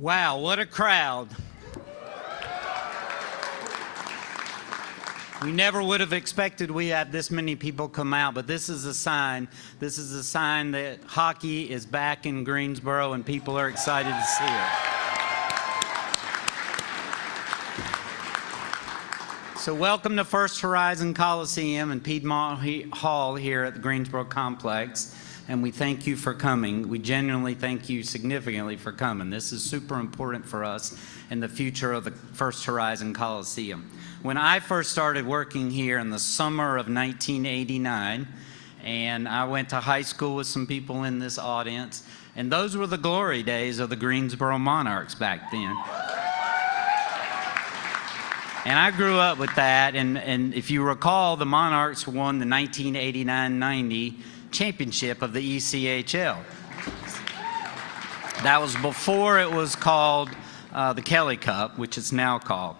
Wow, what a crowd. We never would have expected we had this many people come out, but this is a sign. This is a sign that hockey is back in Greensboro and people are excited to see it. So welcome to First Horizon Coliseum and Piedmont Hall here at the Greensboro Complex. And we thank you for coming. We genuinely thank you significantly for coming. This is super important for us in the future of the First Horizon Coliseum. When I first started working here in the summer of 1989, and I went to high school with some people in this audience, and those were the glory days of the Greensboro Monarchs back then. And I grew up with that, and if you recall, the Monarchs won the 1989-90 championship of the ECHL. That was before it was called the Kelly Cup, which it's now called.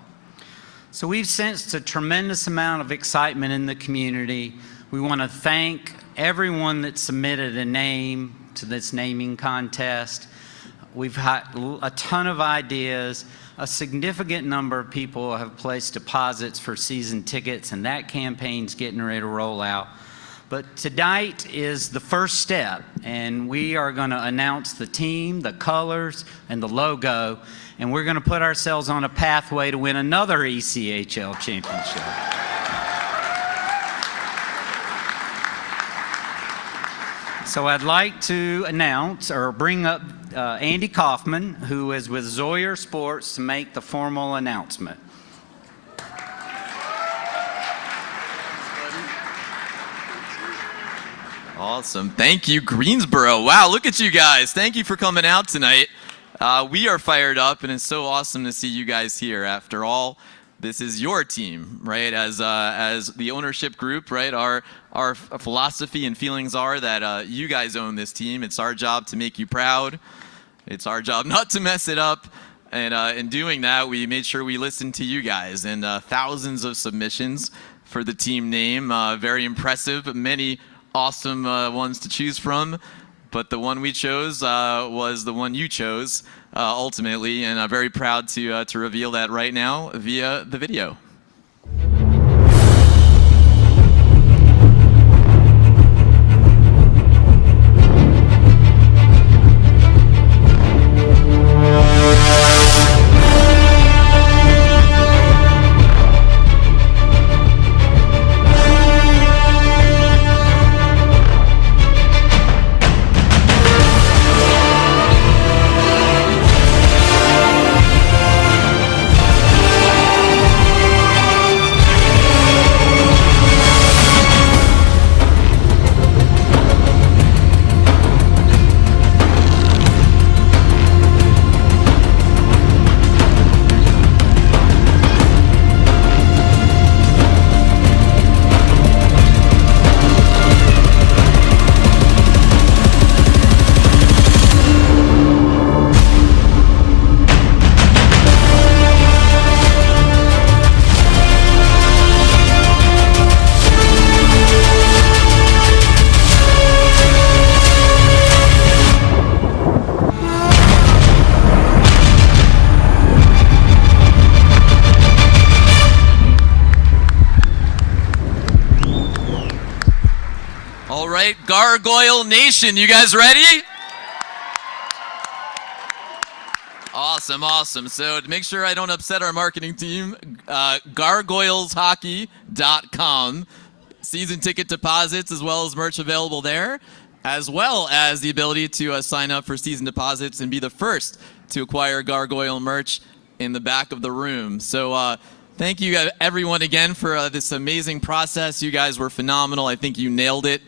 So we've sensed a tremendous amount of excitement in the community. We want to thank everyone that submitted a name to this naming contest. We've had a ton of ideas. A significant number of people have placed deposits for season tickets, and that campaign's getting ready to roll out. But tonight is the first step, and we are going to announce the team, the colors, and the logo, and we're going to put ourselves on a pathway to win another ECHL championship. So I'd like to announce or bring up Andy Kaufman, who is with Zoyer Sports, to make the formal announcement. Awesome. Thank you, Greensboro. Wow, look at you guys. Thank you for coming out tonight. We are fired up, and it's so awesome to see you guys here. After all, this is your team, right? As the ownership group, right? Our philosophy and feelings are that you guys own this team. It's our job to make you proud. It's our job not to mess it up. And in doing that, we made sure we listened to you guys. And thousands of submissions for the team name. Very impressive. Many awesome ones to choose from, but the one we chose was the one you chose ultimately, and I'm very proud to reveal that right now via the video. All right, Gargoyle Nation, you guys ready? Awesome, awesome. So to make sure I don't upset our marketing team, gargoyleshockey.com. Season ticket deposits as well as merch available there, as well as the ability to sign up for season deposits and be the first to acquire Gargoyle merch in the back of the room. So thank you everyone again for this amazing process. You guys were phenomenal. I think you nailed it.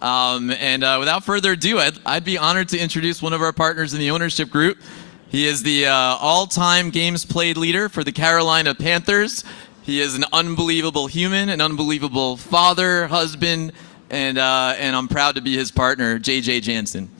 Without further ado, I'd be honored to introduce one of our partners in the ownership group. He is the all-time games played leader for the Carolina Panthers. He is an unbelievable human, an unbelievable father, husband, and I'm proud to be his partner, JJ Jansen.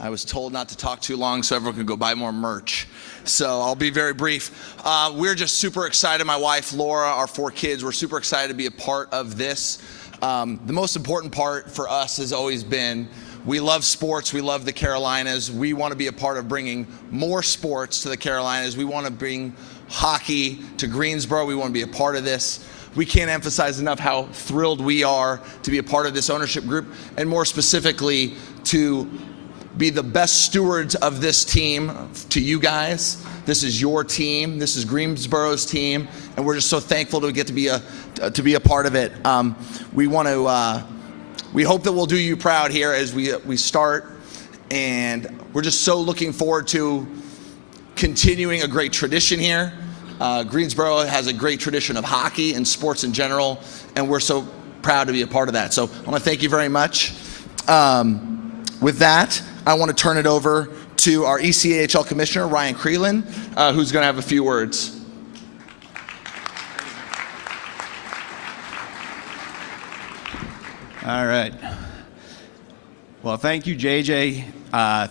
I was told not to talk too long so everyone could go buy more merch. So I'll be very brief. We're just super excited. My wife, Laura, our 4 kids, we're super excited to be a part of this. The most important part for us has always been we love sports, we love the Carolinas. We want to be a part of bringing more sports to the Carolinas. We want to bring hockey to Greensboro. We want to be a part of this. We can't emphasize enough how thrilled we are to be a part of this ownership group, and more specifically to be the best stewards of this team to you guys. This is your team. This is Greensboro's team, and we're just so thankful to get to be a part of it. We hope that we'll do you proud here as we start, and we're just so looking forward to continuing a great tradition here. Greensboro has a great tradition of hockey and sports in general, and we're so proud to be a part of that. So I want to thank you very much. With that, I want to turn it over to our ECHL Commissioner, Ryan Creelan, who's going to have a few words. All right. Well, thank you, JJ.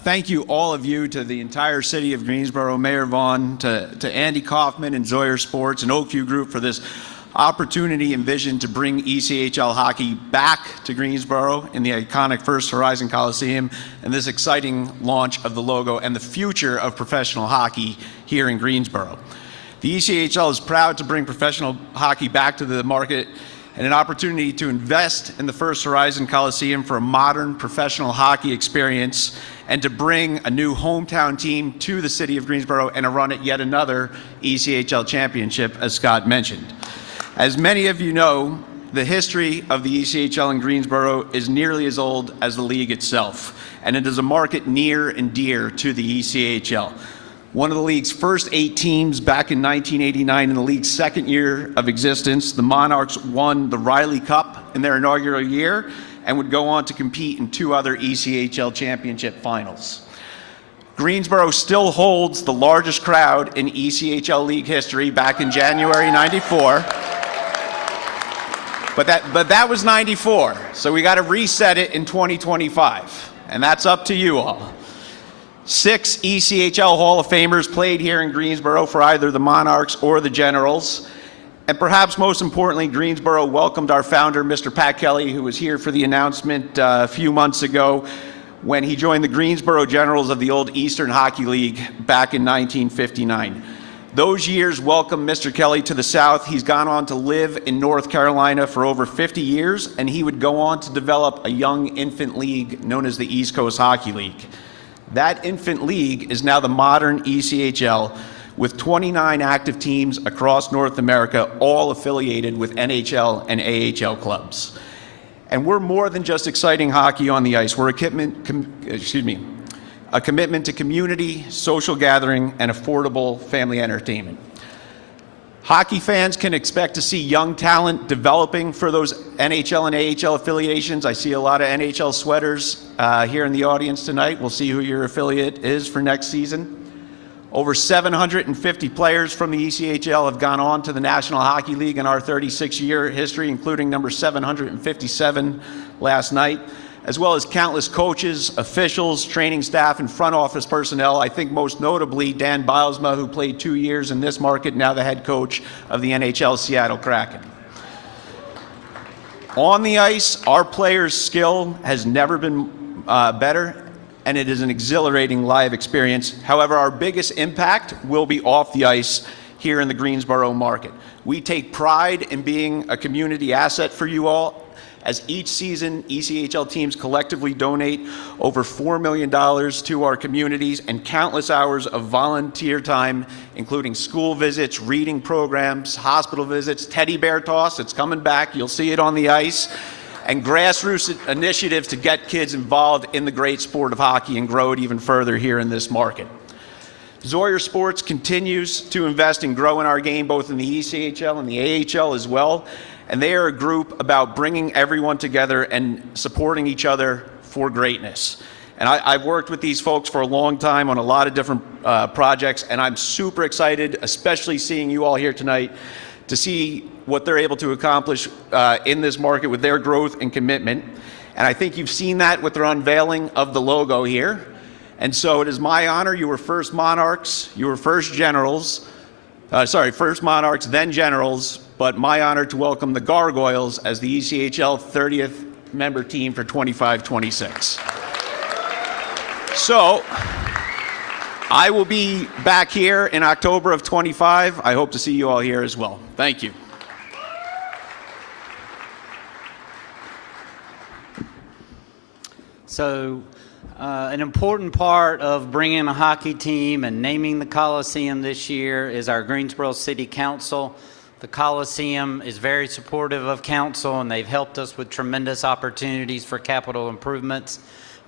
Thank you, all of you, to the entire city of Greensboro, Mayor Vaughn, to Andy Kaufman and Zoyer Sports and OQ Group for this opportunity and vision to bring ECHL hockey back to Greensboro in the iconic First Horizon Coliseum, and this exciting launch of the logo and the future of professional hockey here in Greensboro. The ECHL is proud to bring professional hockey back to the market and an opportunity to invest in the First Horizon Coliseum for a modern professional hockey experience, and to bring a new hometown team to the city of Greensboro and to run at yet another ECHL championship, as Scott mentioned. As many of you know, the history of the ECHL in Greensboro is nearly as old as the league itself, and it is a market near and dear to the ECHL. One of the league's first 8 teams back in 1989, in the league's second year of existence, the Monarchs won the Riley Cup in their inaugural year and would go on to compete in 2 other ECHL championship finals. Greensboro still holds the largest crowd in ECHL league history back in January '94. But that was '94, so we got to reset it in 2025, and that's up to you all. 6 ECHL Hall of Famers played here in Greensboro for either the Monarchs or the Generals. And perhaps most importantly, Greensboro welcomed our founder, Mr. Pat Kelly, who was here for the announcement a few months ago when he joined the Greensboro Generals of the old Eastern Hockey League back in 1959. Those years welcomed Mr. Kelly to the South. He's gone on to live in North Carolina for over 50 years, and he would go on to develop a young infant league known as the East Coast Hockey League. That infant league is now the modern ECHL, with 29 active teams across North America, all affiliated with NHL and AHL clubs. And we're more than just exciting hockey on the ice. We're a commitment to community, social gathering, and affordable family entertainment. Hockey fans can expect to see young talent developing for those NHL and AHL affiliations. I see a lot of NHL sweaters here in the audience tonight. We'll see who your affiliate is for next season. Over 750 players from the ECHL have gone on to the National Hockey League in our 36-year history, including number 757 last night, as well as countless coaches, officials, training staff, and front office personnel. I think most notably Dan Bilesma, who played 2 years in this market, now the head coach of the NHL Seattle Kraken. On the ice, our players' skill has never been better, and it is an exhilarating live experience. However, our biggest impact will be off the ice here in the Greensboro market. We take pride in being a community asset for you all, as each season, ECHL teams collectively donate over $4 million to our communities and countless hours of volunteer time, including school visits, reading programs, hospital visits, teddy bear toss, it's coming back, you'll see it on the ice, and grassroots initiatives to get kids involved in the great sport of hockey and grow it even further here in this market. Zoyer Sports continues to invest in growing our game both in the ECHL and the AHL as well. And they are a group about bringing everyone together and supporting each other for greatness. And I've worked with these folks for a long time on a lot of different projects, and I'm super excited, especially seeing you all here tonight, to see what they're able to accomplish in this market with their growth and commitment. And I think you've seen that with their unveiling of the logo here. And so it is my honor. You were first Monarchs, you were first Generals, first Monarchs, then Generals, but my honor to welcome the Gargoyles as the ECHL 30th member team for 25-26. So, I will be back here in October of 25. I hope to see you all here as well. Thank you. So, an important part of bringing a hockey team and naming the Coliseum this year is our Greensboro City Council. The Coliseum is very supportive of council, and they've helped us with tremendous opportunities for capital improvements.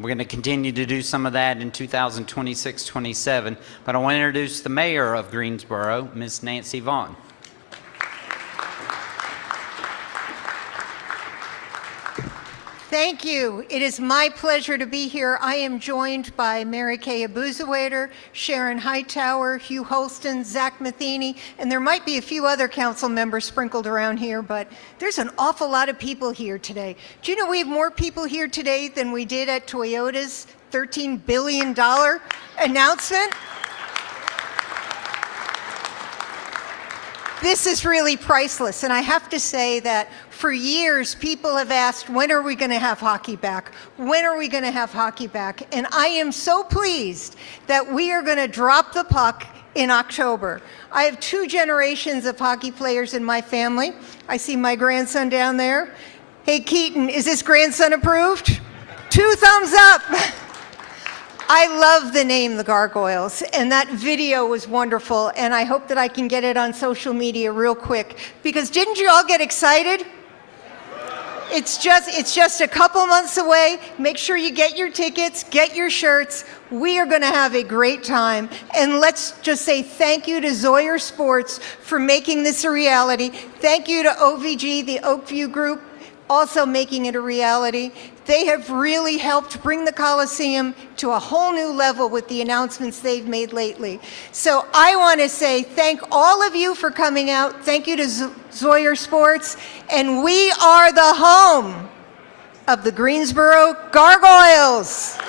We're going to continue to do some of that in 2026-27. But I want to introduce the mayor of Greensboro, Ms. Nancy Vaughn. Thank you. It is my pleasure to be here. I am joined by Mary Kay Abuzawader, Sharon Hightower, Hugh Holston, Zach Matheny, and there might be a few other council members sprinkled around here, but there's an awful lot of people here today. Do you know we have more people here today than we did at Toyota's $13 billion announcement? This is really priceless, and I have to say that for years people have asked, when are we going to have hockey back? When are we going to have hockey back? And I am so pleased that we are going to drop the puck in October. I have 2 generations of hockey players in my family. I see my grandson down there. Hey, Keaton, is this grandson approved? 2 thumbs up. I love the name The Gargoyles, and that video was wonderful, and I hope that I can get it on social media real quick, because didn't you all get excited? It's just a couple months away. Make sure you get your tickets, get your shirts. We are going to have a great time, and let's just say thank you to Zoyer Sports for making this a reality. Thank you to OVG, the Oakview Group, also making it a reality. They have really helped bring the Coliseum to a whole new level with the announcements they've made lately. So I want to say thank all of you for coming out. Thank you to Zoyer Sports. And we are the home of the Greensboro Gargoyles.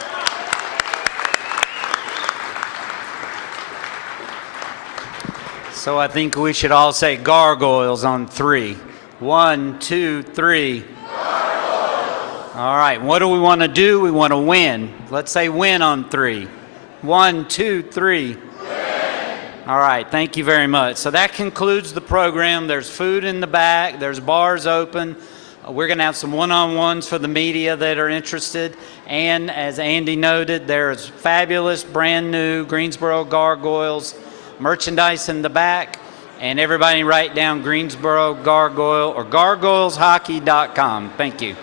So I think we should all say gargoyles on 3. 1, 2, 3. All right, what do we want to do? We want to win. Let's say win on 3. 1, 2, 3. Win. All right, thank you very much. So that concludes the program. There's food in the back. There's bars open. We're going to have some one-on-ones for the media that are interested. And as Andy noted, there's fabulous, brand new Greensboro Gargoyles merchandise in the back. And everybody write down Greensboro Gargoyle or gargoyleshockey.com. Thank you.